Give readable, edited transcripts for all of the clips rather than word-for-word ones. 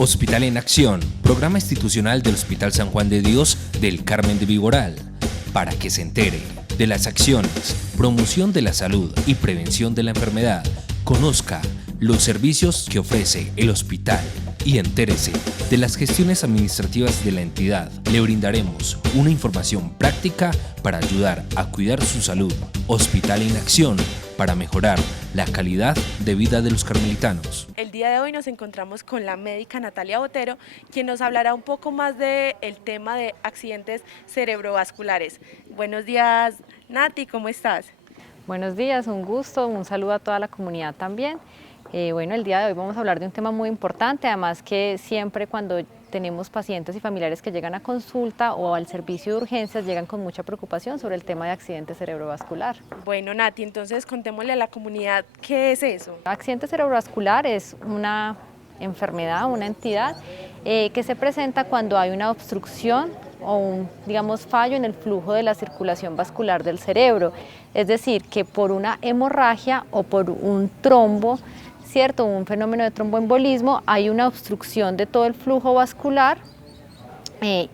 Hospital en Acción, programa institucional del Hospital San Juan de Dios del Carmen de Viboral, para que se entere de las acciones, promoción de la salud y prevención de la enfermedad. Conozca los servicios que ofrece el hospital y entérese de las gestiones administrativas de la entidad. Le brindaremos una información práctica para ayudar a cuidar su salud. Hospital en Acción, para mejorar la calidad de vida de los carmelitanos. El día de hoy nos encontramos con la médica Natalia Botero, quien nos hablará un poco más del tema de accidentes cerebrovasculares. Buenos días, Nati, ¿cómo estás? Buenos días, un gusto, un saludo a toda la comunidad también. Bueno, el día de hoy vamos a hablar de un tema muy importante, además que siempre cuando tenemos pacientes y familiares que llegan a consulta o al servicio de urgencias llegan con mucha preocupación sobre el tema de accidente cerebrovascular. Bueno, Nati, entonces contémosle a la comunidad qué es eso. Accidente cerebrovascular es una enfermedad, una entidad que se presenta cuando hay una obstrucción o un, digamos, fallo en el flujo de la circulación vascular del cerebro, es decir, que por una hemorragia o por un trombo, ¿cierto? Un fenómeno de tromboembolismo, hay una obstrucción de todo el flujo vascular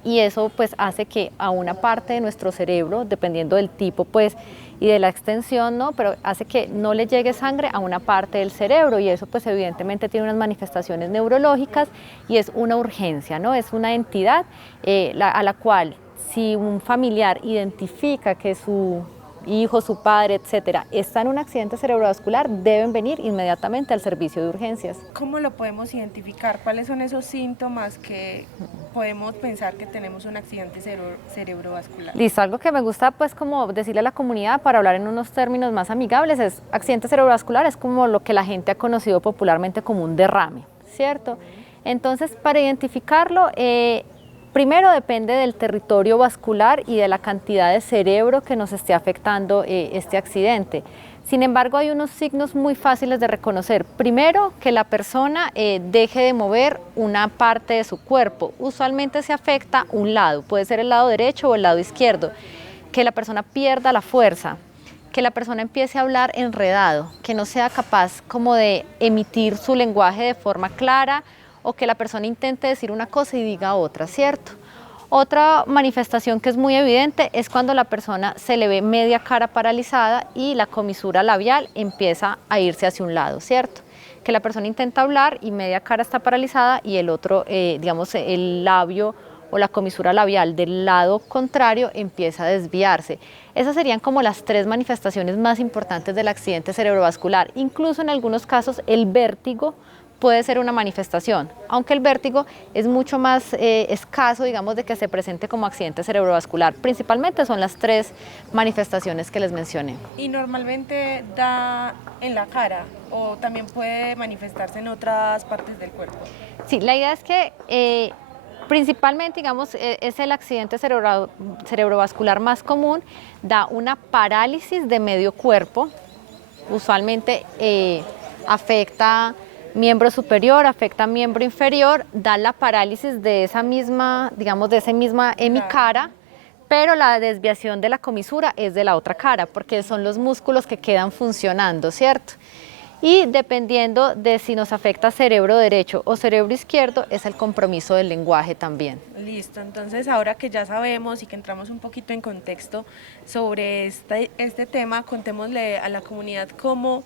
y eso pues hace que a una parte de nuestro cerebro, dependiendo del tipo pues y de la extensión, ¿no? Pero hace que no le llegue sangre a una parte del cerebro y eso pues evidentemente tiene unas manifestaciones neurológicas y es una urgencia, ¿no? Es una entidad a la cual si un familiar identifica que su hijo, su padre, etcétera, está en un accidente cerebrovascular, deben venir inmediatamente al servicio de urgencias. ¿Cómo lo podemos identificar? ¿Cuáles son esos síntomas que podemos pensar que tenemos un accidente cerebrovascular? Listo, algo que me gusta pues como decirle a la comunidad para hablar en unos términos más amigables es accidente cerebrovascular es como lo que la gente ha conocido popularmente como un derrame, ¿cierto? Entonces, para identificarlo, primero depende del territorio vascular y de la cantidad de cerebro que nos esté afectando este accidente. Sin embargo, hay unos signos muy fáciles de reconocer. Primero, que la persona deje de mover una parte de su cuerpo. Usualmente se afecta un lado, puede ser el lado derecho o el lado izquierdo. Que la persona pierda la fuerza, que la persona empiece a hablar enredado, que no sea capaz como de emitir su lenguaje de forma clara, o que la persona intente decir una cosa y diga otra, ¿cierto? Otra manifestación que es muy evidente es cuando la persona se le ve media cara paralizada y la comisura labial empieza a irse hacia un lado, ¿cierto? Que la persona intenta hablar y media cara está paralizada y el otro, digamos, el labio o la comisura labial del lado contrario empieza a desviarse. Esas serían como las tres manifestaciones más importantes del accidente cerebrovascular. Incluso en algunos casos el vértigo puede ser una manifestación, aunque el vértigo es mucho más escaso, digamos, de que se presente como accidente cerebrovascular. Principalmente son las tres manifestaciones que les mencioné. ¿Y normalmente da en la cara o también puede manifestarse en otras partes del cuerpo? Sí, la idea es que principalmente, digamos, es el accidente cerebrovascular más común, da una parálisis de medio cuerpo, usualmente afecta miembro superior, afecta miembro inferior, da la parálisis de esa misma, digamos, de esa misma hemicara, pero la desviación de la comisura es de la otra cara, porque son los músculos que quedan funcionando, ¿cierto? Y dependiendo de si nos afecta cerebro derecho o cerebro izquierdo, es el compromiso del lenguaje también. Listo, entonces ahora que ya sabemos y que entramos un poquito en contexto sobre este tema, contémosle a la comunidad cómo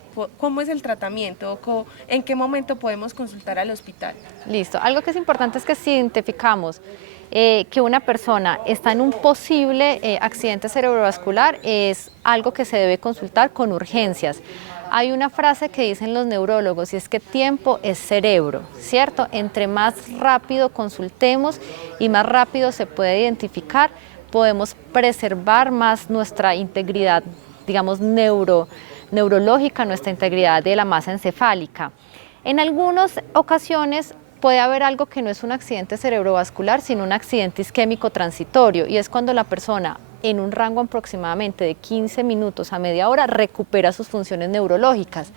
es el tratamiento, en qué momento podemos consultar al hospital. Listo, algo que es importante es que si identificamos que una persona está en un posible accidente cerebrovascular, es algo que se debe consultar con urgencias. Hay una frase que dicen los neurólogos y es que tiempo es cerebro, ¿cierto? Entre más rápido consultemos y más rápido se puede identificar, podemos preservar más nuestra integridad, digamos, neurológica, nuestra integridad de la masa encefálica. En algunas ocasiones puede haber algo que no es un accidente cerebrovascular, sino un accidente isquémico transitorio, y es cuando la persona en un rango aproximadamente de 15 minutos a media hora recupera sus funciones neurológicas.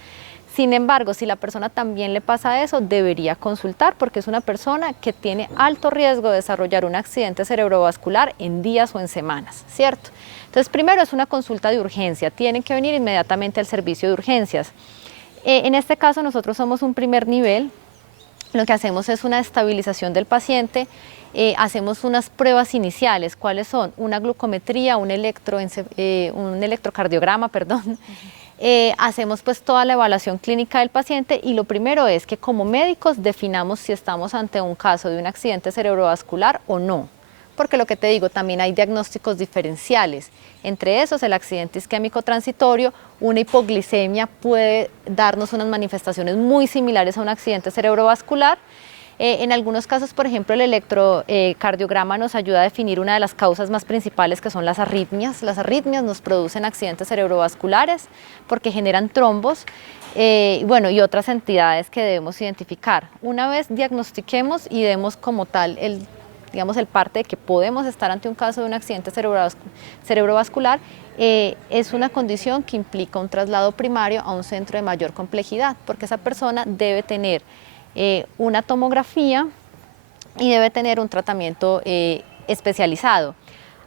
Sin embargo, si la persona también le pasa eso, debería consultar porque es una persona que tiene alto riesgo de desarrollar un accidente cerebrovascular en días o en semanas, ¿cierto? Entonces, primero es una consulta de urgencia, tienen que venir inmediatamente al servicio de urgencias. En este caso nosotros somos un primer nivel, lo que hacemos es una estabilización del paciente, hacemos unas pruebas iniciales, ¿cuáles son? Una glucometría, un electrocardiograma, perdón. Hacemos pues toda la evaluación clínica del paciente y lo primero es que como médicos definamos si estamos ante un caso de un accidente cerebrovascular o no. Porque lo que te digo, también hay diagnósticos diferenciales. Entre esos, el accidente isquémico transitorio, una hipoglicemia puede darnos unas manifestaciones muy similares a un accidente cerebrovascular. En algunos casos, por ejemplo, el electrocardiograma nos ayuda a definir una de las causas más principales, que son las arritmias. Las arritmias nos producen accidentes cerebrovasculares porque generan trombos, bueno, y otras entidades que debemos identificar. Una vez diagnostiquemos y demos como tal el parte de que podemos estar ante un caso de un accidente cerebrovascular, es una condición que implica un traslado primario a un centro de mayor complejidad, porque esa persona debe tener una tomografía y debe tener un tratamiento especializado.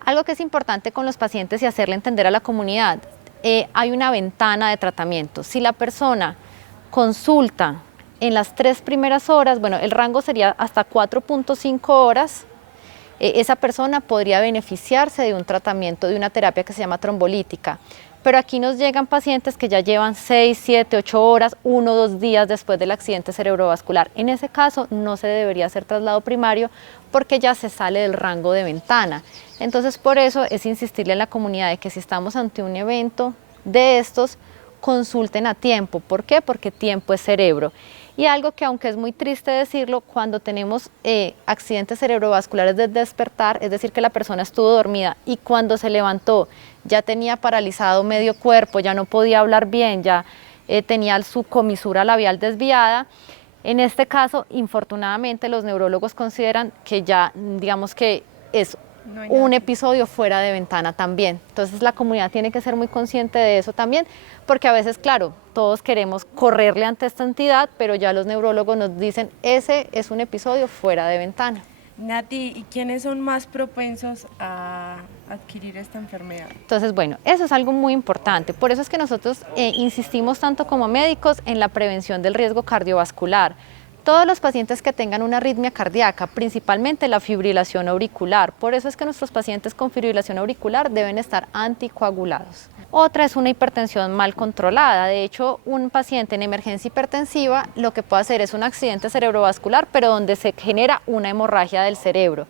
Algo que es importante con los pacientes y hacerle entender a la comunidad, hay una ventana de tratamiento. Si la persona consulta en las 3 primeras horas, bueno, el rango sería hasta 4.5 horas, esa persona podría beneficiarse de un tratamiento, de una terapia que se llama trombolítica. Pero aquí nos llegan pacientes que ya llevan 6, 7, 8 horas, 1 o 2 días después del accidente cerebrovascular. En ese caso no se debería hacer traslado primario porque ya se sale del rango de ventana. Entonces por eso es insistirle a la comunidad de que si estamos ante un evento de estos, consulten a tiempo. ¿Por qué? Porque tiempo es cerebro. Y algo que, aunque es muy triste decirlo, cuando tenemos accidentes cerebrovasculares de despertar, es decir, que la persona estuvo dormida y cuando se levantó ya tenía paralizado medio cuerpo, ya no podía hablar bien, ya tenía su comisura labial desviada, en este caso, infortunadamente, los neurólogos consideran que ya, digamos que es un episodio fuera de ventana también. Entonces la comunidad tiene que ser muy consciente de eso también, porque a veces, claro, todos queremos correrle ante esta entidad, pero ya los neurólogos nos dicen, ese es un episodio fuera de ventana. Nati, ¿y quiénes son más propensos a adquirir esta enfermedad? Entonces, bueno, eso es algo muy importante. Por eso es que nosotros insistimos tanto como médicos en la prevención del riesgo cardiovascular. Todos los pacientes que tengan una arritmia cardíaca, principalmente la fibrilación auricular, por eso es que nuestros pacientes con fibrilación auricular deben estar anticoagulados. Otra es una hipertensión mal controlada. De hecho, un paciente en emergencia hipertensiva lo que puede hacer es un accidente cerebrovascular, pero donde se genera una hemorragia del cerebro.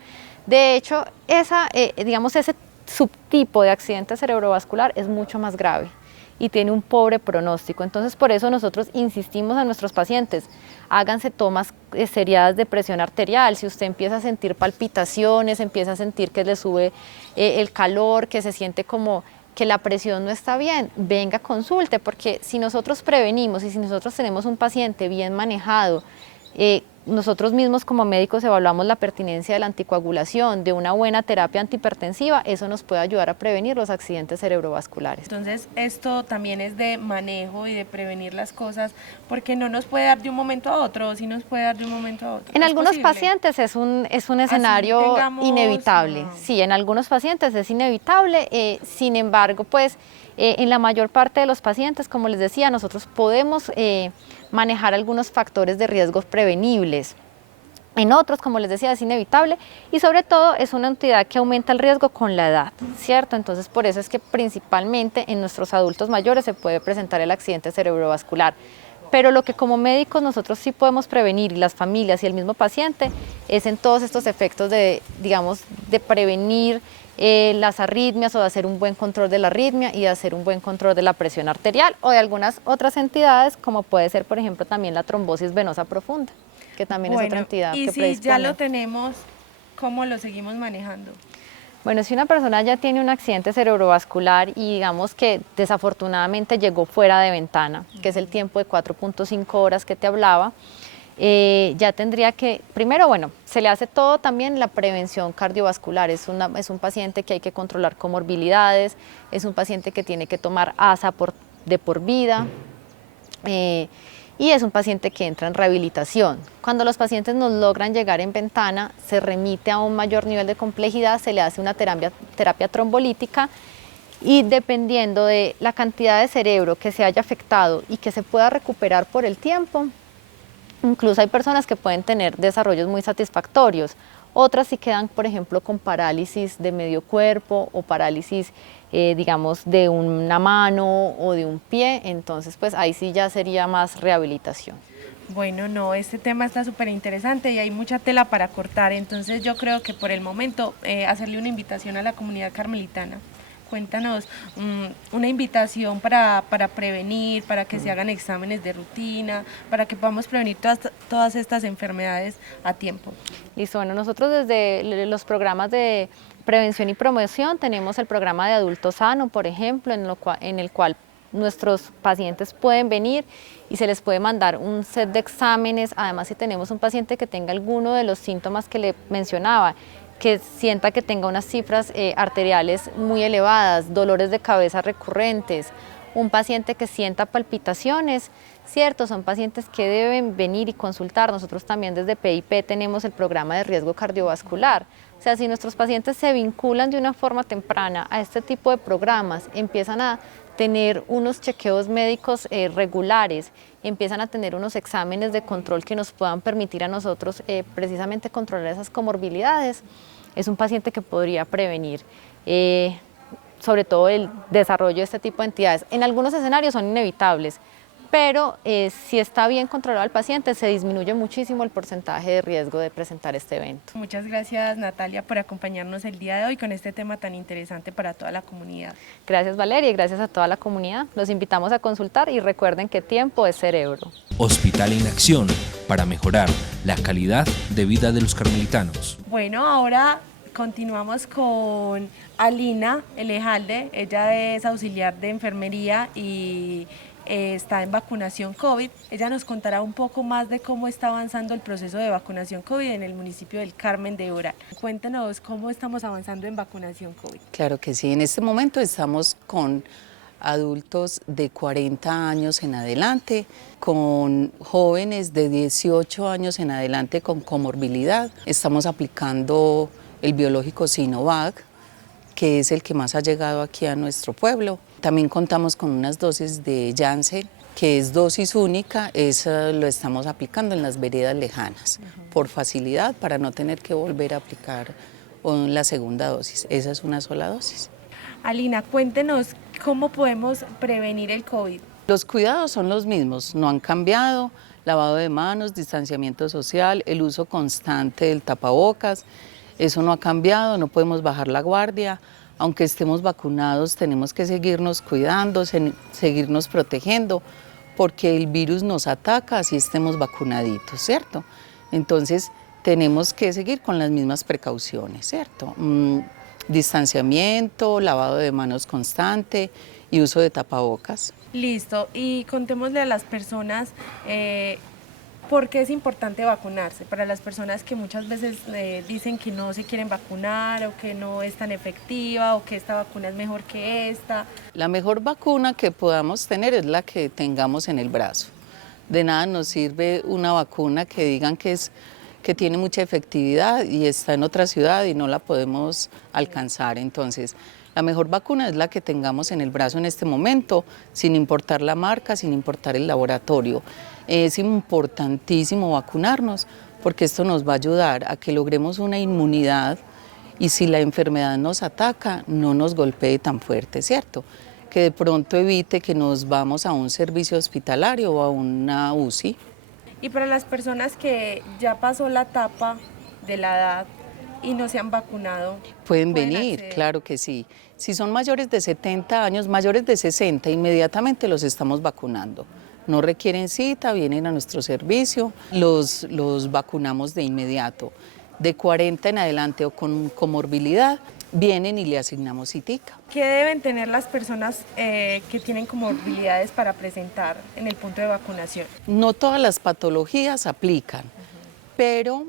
De hecho, ese subtipo de accidente cerebrovascular es mucho más grave y tiene un pobre pronóstico. Entonces, por eso nosotros insistimos a nuestros pacientes, háganse tomas seriadas de presión arterial. Si usted empieza a sentir palpitaciones, empieza a sentir que le sube el calor, que se siente como que la presión no está bien, venga, consulte, porque si nosotros prevenimos y si nosotros tenemos un paciente bien manejado, nosotros mismos como médicos evaluamos la pertinencia de la anticoagulación, de una buena terapia antihipertensiva, eso nos puede ayudar a prevenir los accidentes cerebrovasculares. Entonces esto también es de manejo y de prevenir las cosas, porque no nos puede dar de un momento a otro, o sí nos puede dar de un momento a otro. En algunos pacientes es un escenario inevitable, no. Sí, en algunos pacientes es inevitable, sin embargo, pues en la mayor parte de los pacientes, como les decía, nosotros podemos manejar algunos factores de riesgos prevenibles. En otros, como les decía, es inevitable y sobre todo es una entidad que aumenta el riesgo con la edad, ¿cierto? Entonces por eso es que principalmente en nuestros adultos mayores se puede presentar el accidente cerebrovascular. Pero lo que como médicos nosotros sí podemos prevenir, y las familias y el mismo paciente, es en todos estos efectos de prevenir las arritmias o de hacer un buen control de la arritmia y de hacer un buen control de la presión arterial o de algunas otras entidades, como puede ser, por ejemplo, también la trombosis venosa profunda, que también es otra entidad que predispone. Y si ya lo tenemos, ¿cómo lo seguimos manejando? Bueno, si una persona ya tiene un accidente cerebrovascular y digamos que desafortunadamente llegó fuera de ventana, que es el tiempo de 4.5 horas que te hablaba, ya tendría que, primero, bueno, se le hace todo también la prevención cardiovascular, es un paciente que hay que controlar comorbilidades, es un paciente que tiene que tomar ASA de por vida, y es un paciente que entra en rehabilitación. Cuando los pacientes nos logran llegar en ventana, se remite a un mayor nivel de complejidad, se le hace una terapia trombolítica y dependiendo de la cantidad de cerebro que se haya afectado y que se pueda recuperar por el tiempo, Incluso hay personas que pueden tener desarrollos muy satisfactorios, otras sí quedan, por ejemplo, con parálisis de medio cuerpo o parálisis, digamos, de una mano o de un pie, entonces pues ahí sí ya sería más rehabilitación. Bueno, no, este tema está súper interesante y hay mucha tela para cortar, entonces yo creo que por el momento hacerle una invitación a la comunidad carmelitana. Cuéntanos una invitación para prevenir, para que se hagan exámenes de rutina, para que podamos prevenir todas estas enfermedades a tiempo. Listo, bueno, nosotros desde los programas de prevención y promoción tenemos el programa de adulto sano, por ejemplo, en el cual nuestros pacientes pueden venir y se les puede mandar un set de exámenes. Además, si tenemos un paciente que tenga alguno de los síntomas que le mencionaba, que sienta que tenga unas cifras arteriales muy elevadas, dolores de cabeza recurrentes, un paciente que sienta palpitaciones, cierto, son pacientes que deben venir y consultar. Nosotros también desde PIP tenemos el programa de riesgo cardiovascular. O sea, si nuestros pacientes se vinculan de una forma temprana a este tipo de programas, empiezan a tener unos chequeos médicos regulares, empiezan a tener unos exámenes de control que nos puedan permitir a nosotros precisamente controlar esas comorbilidades, es un paciente que podría prevenir sobre todo el desarrollo de este tipo de entidades. En algunos escenarios son inevitables, pero si está bien controlado el paciente, se disminuye muchísimo el porcentaje de riesgo de presentar este evento. Muchas gracias, Natalia, por acompañarnos el día de hoy con este tema tan interesante para toda la comunidad. Gracias, Valeria, y gracias a toda la comunidad. Los invitamos a consultar y recuerden que tiempo es cerebro. Hospital en Acción, para mejorar la calidad de vida de los carmelitanos. Bueno, ahora continuamos con Alina Elejalde. Ella es auxiliar de enfermería y está en vacunación COVID. Ella nos contará un poco más de cómo está avanzando el proceso de vacunación COVID en el municipio del Carmen de Ural. Cuéntanos cómo estamos avanzando en vacunación COVID. Claro que sí, en este momento estamos con adultos de 40 años en adelante, con jóvenes de 18 años en adelante con comorbilidad. Estamos aplicando el biológico Sinovac, que es el que más ha llegado aquí a nuestro pueblo. También contamos con unas dosis de Janssen, que es dosis única, eso lo estamos aplicando en las veredas lejanas, por facilidad, para no tener que volver a aplicar la segunda dosis. Esa es una sola dosis. Alina, cuéntenos cómo podemos prevenir el COVID. Los cuidados son los mismos, no han cambiado: lavado de manos, distanciamiento social, el uso constante del tapabocas. Eso no ha cambiado, no podemos bajar la guardia. Aunque estemos vacunados, tenemos que seguirnos cuidando, seguirnos protegiendo, porque el virus nos ataca así estemos vacunaditos, ¿cierto? Entonces, tenemos que seguir con las mismas precauciones, ¿cierto? Distanciamiento, lavado de manos constante y uso de tapabocas. Listo, y contémosle a las personas ¿por qué es importante vacunarse? Para las personas que muchas veces dicen que no se quieren vacunar o que no es tan efectiva o que esta vacuna es mejor que esta. La mejor vacuna que podamos tener es la que tengamos en el brazo. De nada nos sirve una vacuna que digan que tiene mucha efectividad y está en otra ciudad y no la podemos alcanzar. Entonces, la mejor vacuna es la que tengamos en el brazo en este momento, sin importar la marca, sin importar el laboratorio. Es importantísimo vacunarnos porque esto nos va a ayudar a que logremos una inmunidad y si la enfermedad nos ataca, no nos golpee tan fuerte, ¿cierto? Que de pronto evite que nos vamos a un servicio hospitalario o a una UCI. Y para las personas que ya pasó la etapa de la edad y no se han vacunado, ¿Pueden venir? acceder? Claro que sí. Si son mayores de 70 años, mayores de 60, inmediatamente los estamos vacunando. No requieren cita, vienen a nuestro servicio, los vacunamos de inmediato. De 40 en adelante o con comorbilidad, vienen y le asignamos citica. ¿Qué deben tener las personas que tienen comorbilidades para presentar en el punto de vacunación? No todas las patologías aplican, pero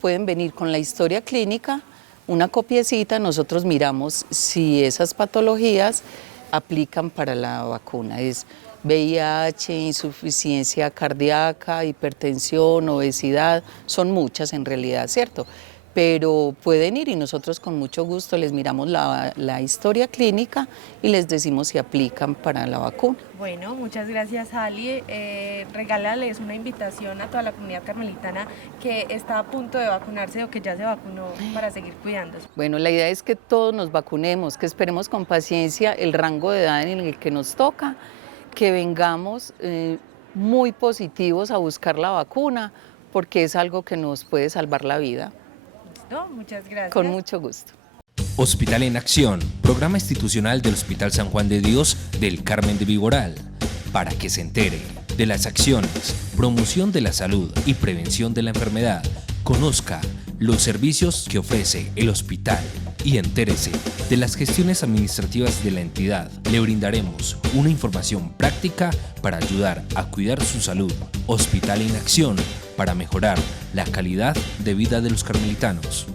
pueden venir con la historia clínica, una copiecita, nosotros miramos si esas patologías aplican para la vacuna. Es VIH, insuficiencia cardíaca, hipertensión, obesidad, son muchas en realidad, ¿cierto? pero pueden ir y nosotros con mucho gusto les miramos la historia clínica y les decimos si aplican para la vacuna. Bueno, muchas gracias, Ali. Regálales una invitación a toda la comunidad carmelitana que está a punto de vacunarse o que ya se vacunó para seguir cuidándose. Bueno, la idea es que todos nos vacunemos, que esperemos con paciencia el rango de edad en el que nos toca, que vengamos muy positivos a buscar la vacuna, porque es algo que nos puede salvar la vida. ¿Listo? Muchas gracias. Con mucho gusto. Hospital en Acción, programa institucional del Hospital San Juan de Dios del Carmen de Viboral, para que se entere de las acciones, promoción de la salud y prevención de la enfermedad, conozca los servicios que ofrece el hospital y entérese de las gestiones administrativas de la entidad. Le brindaremos una información práctica para ayudar a cuidar su salud. Hospital en Acción, para mejorar la calidad de vida de los carmelitanos.